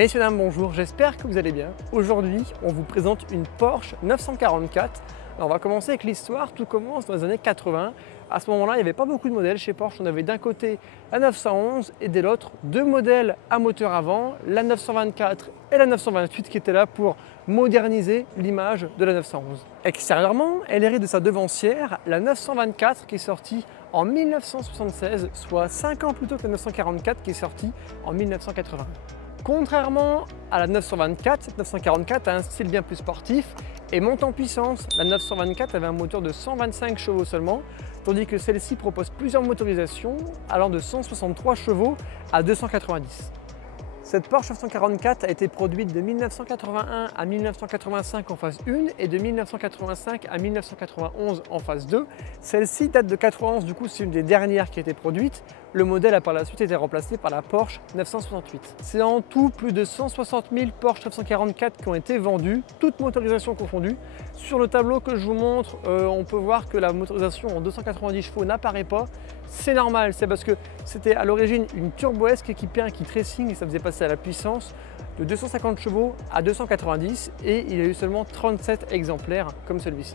Messieurs, dames, bonjour, j'espère que vous allez bien. Aujourd'hui, on vous présente une Porsche 944. Alors, on va commencer avec l'histoire. Tout commence dans les années 80. À ce moment-là, il n'y avait pas beaucoup de modèles chez Porsche. On avait d'un côté la 911 et de l'autre deux modèles à moteur avant, la 924 et la 928 qui étaient là pour moderniser l'image de la 911. Extérieurement, elle hérite de sa devancière, la 924 qui est sortie en 1976, soit 5 ans plus tôt que la 944 qui est sortie en 1980. Contrairement à la 924, cette 944 a un style bien plus sportif et monte en puissance. La 924 avait un moteur de 125 chevaux seulement, tandis que celle-ci propose plusieurs motorisations allant de 163 chevaux à 290. Cette Porsche 944 a été produite de 1981 à 1985 en phase 1 et de 1985 à 1991 en phase 2. Celle-ci date de 91, du coup c'est une des dernières qui a été produite. Le modèle a par la suite été remplacé par la Porsche 968. C'est en tout plus de 160 000 Porsche 944 qui ont été vendus, toutes motorisations confondues. Sur le tableau que je vous montre, on peut voir que la motorisation en 290 chevaux n'apparaît pas. C'est normal, c'est parce que c'était à l'origine une Turbo S qui équipait un kit racing et ça faisait passer à la puissance de 250 chevaux à 290 et il y a eu seulement 37 exemplaires comme celui-ci.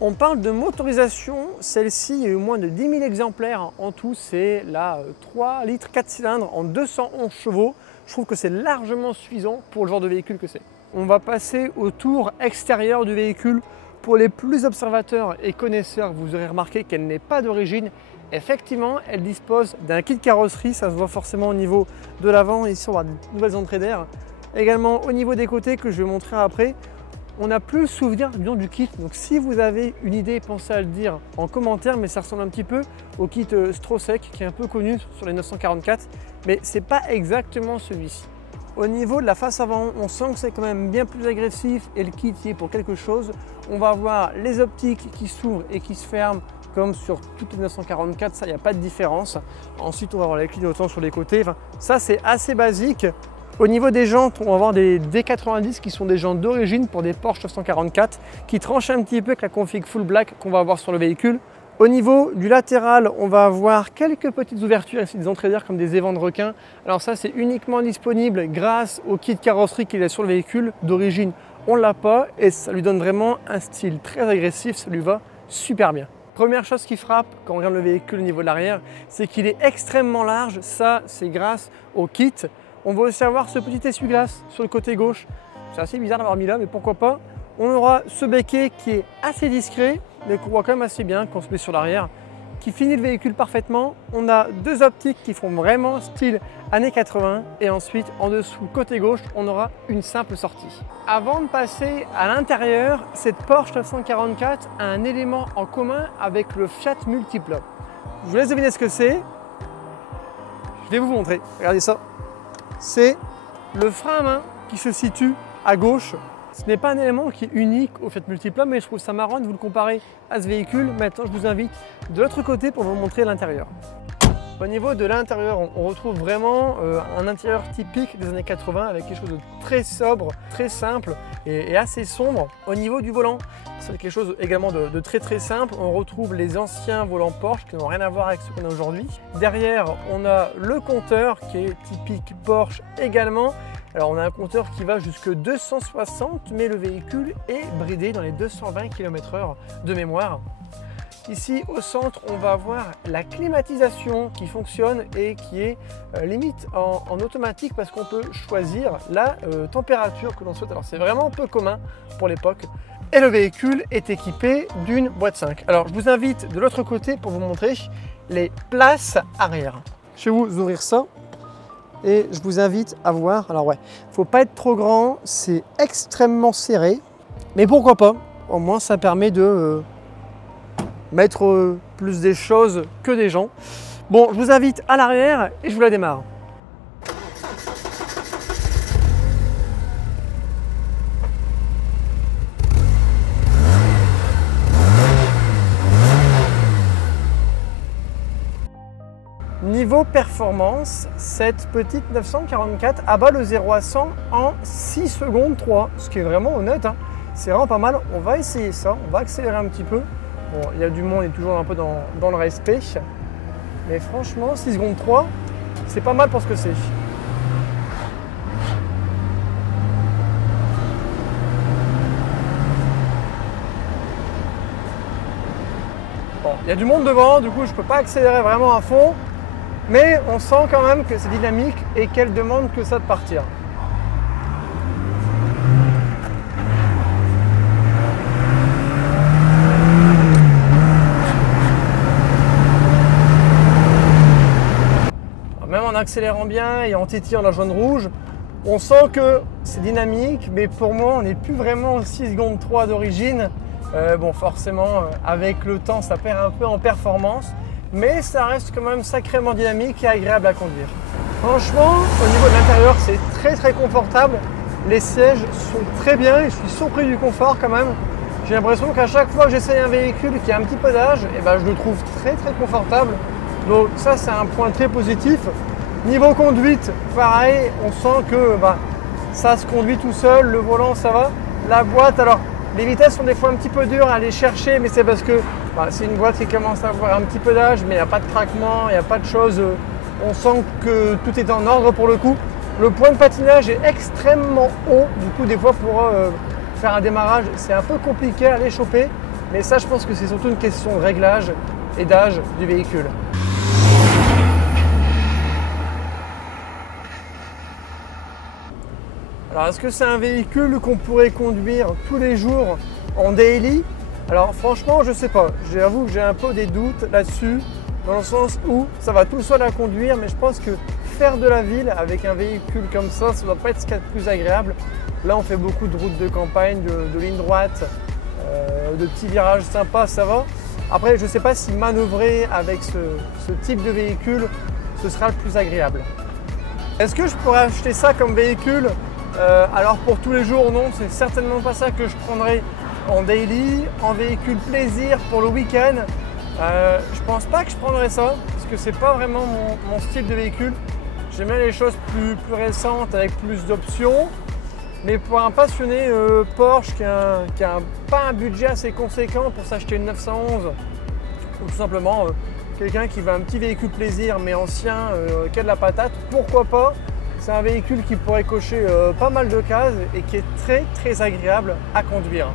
On parle de motorisation, celle-ci, il y a eu moins de 10 000 exemplaires en tout, c'est la 3 litres 4 cylindres en 211 chevaux. Je trouve que c'est largement suffisant pour le genre de véhicule que c'est. On va passer au tour extérieur du véhicule. Pour les plus observateurs et connaisseurs, vous aurez remarqué qu'elle n'est pas d'origine. Effectivement, elle dispose d'un kit carrosserie, ça se voit forcément au niveau de l'avant. Ici, on va avoir de nouvelles entrées d'air. Également au niveau des côtés que je vais montrer après. On n'a plus le souvenir du kit, donc si vous avez une idée, pensez à le dire en commentaire, mais ça ressemble un petit peu au kit Strosek qui est un peu connu sur les 944, mais c'est pas exactement celui-ci. Au niveau de la face avant, on sent que c'est quand même bien plus agressif et le kit y est pour quelque chose. On va avoir les optiques qui s'ouvrent et qui se ferment comme sur toutes les 944, ça il n'y a pas de différence. Ensuite on va avoir les clignotants sur les côtés, enfin, ça c'est assez basique. Au niveau des jantes, on va avoir des D90 qui sont des jantes d'origine pour des Porsche 944 qui tranchent un petit peu avec la config full black qu'on va avoir sur le véhicule. Au niveau du latéral, on va avoir quelques petites ouvertures ici, des entrées d'air comme des évents de requin. Alors ça, c'est uniquement disponible grâce au kit carrosserie qu'il y a sur le véhicule. D'origine, on ne l'a pas et ça lui donne vraiment un style très agressif, ça lui va super bien. Première chose qui frappe quand on regarde le véhicule au niveau de l'arrière, c'est qu'il est extrêmement large. Ça, c'est grâce au kit. On va aussi avoir ce petit essuie-glace sur le côté gauche. C'est assez bizarre d'avoir mis là, mais pourquoi pas. On aura ce becquet qui est assez discret, mais qu'on voit quand même assez bien quand on se met sur l'arrière, qui finit le véhicule parfaitement. On a deux optiques qui font vraiment style années 80 et ensuite en dessous, côté gauche, on aura une simple sortie. Avant de passer à l'intérieur, cette Porsche 944 a un élément en commun avec le Fiat Multipla. Je vous laisse deviner ce que c'est. Je vais vous montrer. Regardez ça. C'est le frein à main qui se situe à gauche. Ce n'est pas un élément qui est unique au Fiat Multipla, mais je trouve ça marrant de vous le comparer à ce véhicule. Maintenant, je vous invite de l'autre côté pour vous montrer l'intérieur. Au niveau de l'intérieur, on retrouve vraiment un intérieur typique des années 80 avec quelque chose de très sobre, très simple et assez sombre. Au niveau du volant, c'est quelque chose également de très simple. On retrouve les anciens volants Porsche qui n'ont rien à voir avec ce qu'on a aujourd'hui. Derrière, on a le compteur qui est typique Porsche également. Alors on a un compteur qui va jusque 260, mais le véhicule est bridé dans les 220 km/h de mémoire. Ici au centre, on va avoir la climatisation qui fonctionne et qui est limite en automatique parce qu'on peut choisir la température que l'on souhaite. Alors c'est vraiment peu commun pour l'époque. Et le véhicule est équipé d'une boîte 5. Alors je vous invite de l'autre côté pour vous montrer les places arrière. Je vais vous ouvrir ça et je vous invite à voir. Alors ouais, faut pas être trop grand, c'est extrêmement serré, mais pourquoi pas, au moins ça permet de mettre plus des choses que des gens. Bon, je vous invite à l'arrière et je vous la démarre. Niveau performance, cette petite 944 abat le 0 à 100 en 6 secondes 3, ce qui est vraiment honnête, hein. C'est vraiment pas mal. On va essayer ça, on va accélérer un petit peu. Bon, il y a du monde, on est toujours un peu dans le respect. Mais franchement, 6 secondes 3, c'est pas mal pour ce que c'est. il y a du monde devant, du coup je ne peux pas accélérer vraiment à fond, mais on sent quand même que c'est dynamique et qu'elle demande que ça de partir. Même en accélérant bien et en titillant la jaune rouge, on sent que c'est dynamique, mais pour moi on n'est plus vraiment 6 secondes 3 d'origine. Bon, forcément avec le temps ça perd un peu en performance, mais ça reste quand même sacrément dynamique et agréable à conduire. Franchement, au niveau de l'intérieur c'est très confortable, les sièges sont très bien et je suis surpris du confort quand même. J'ai l'impression qu'à chaque fois que j'essaye un véhicule qui a un petit peu d'âge, je le trouve très confortable. Donc ça c'est un point très positif. Niveau conduite, pareil, on sent que ça se conduit tout seul, le volant ça va. La boîte, alors les vitesses sont des fois un petit peu dures à aller chercher, mais c'est parce que c'est une boîte qui commence à avoir un petit peu d'âge, mais il n'y a pas de craquement, il n'y a pas de choses. On sent que tout est en ordre pour le coup. Le point de patinage est extrêmement haut, du coup des fois pour faire un démarrage c'est un peu compliqué à les choper, mais ça je pense que c'est surtout une question de réglage et d'âge du véhicule. Alors est-ce que c'est un véhicule qu'on pourrait conduire tous les jours en daily? Alors franchement je sais pas, j'avoue que j'ai un peu des doutes là-dessus, dans le sens où ça va tout seul à conduire, mais je pense que faire de la ville avec un véhicule comme ça ne doit pas être ce qu'il y a de plus agréable. Là on fait beaucoup de routes de campagne, de lignes droites, de petits virages sympas, ça va. Après je ne sais pas si manœuvrer avec ce type de véhicule ce sera le plus agréable. Est-ce que je pourrais acheter ça comme véhicule? Alors pour tous les jours non, c'est certainement pas ça que je prendrai en daily, en véhicule plaisir pour le week-end. Je pense pas que je prendrais ça parce que c'est pas vraiment mon style de véhicule. J'aime bien les choses plus récentes avec plus d'options. Mais pour un passionné Porsche qui a pas un budget assez conséquent pour s'acheter une 911 ou tout simplement quelqu'un qui veut un petit véhicule plaisir mais ancien, qui a de la patate, pourquoi pas? C'est un véhicule qui pourrait cocher pas mal de cases et qui est très agréable à conduire.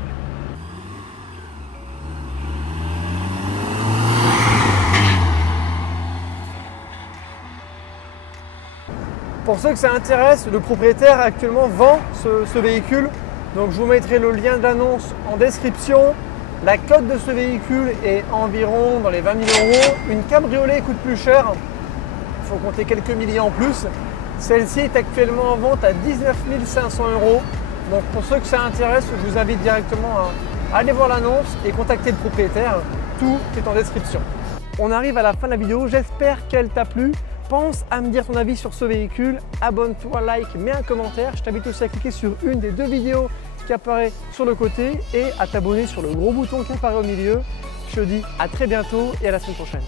Pour ceux que ça intéresse, le propriétaire actuellement vend ce véhicule. Donc je vous mettrai le lien de l'annonce en description. La cote de ce véhicule est environ dans les 20 000 euros. Une cabriolet coûte plus cher. Il faut compter quelques milliers en plus. Celle-ci est actuellement en vente à 19 500 euros. Donc pour ceux que ça intéresse, je vous invite directement à aller voir l'annonce et contacter le propriétaire. Tout est en description. On arrive à la fin de la vidéo. J'espère qu'elle t'a plu. Pense à me dire ton avis sur ce véhicule. Abonne-toi, like, mets un commentaire. Je t'invite aussi à cliquer sur une des 2 vidéos qui apparaît sur le côté et à t'abonner sur le gros bouton qui apparaît au milieu. Je te dis à très bientôt et à la semaine prochaine.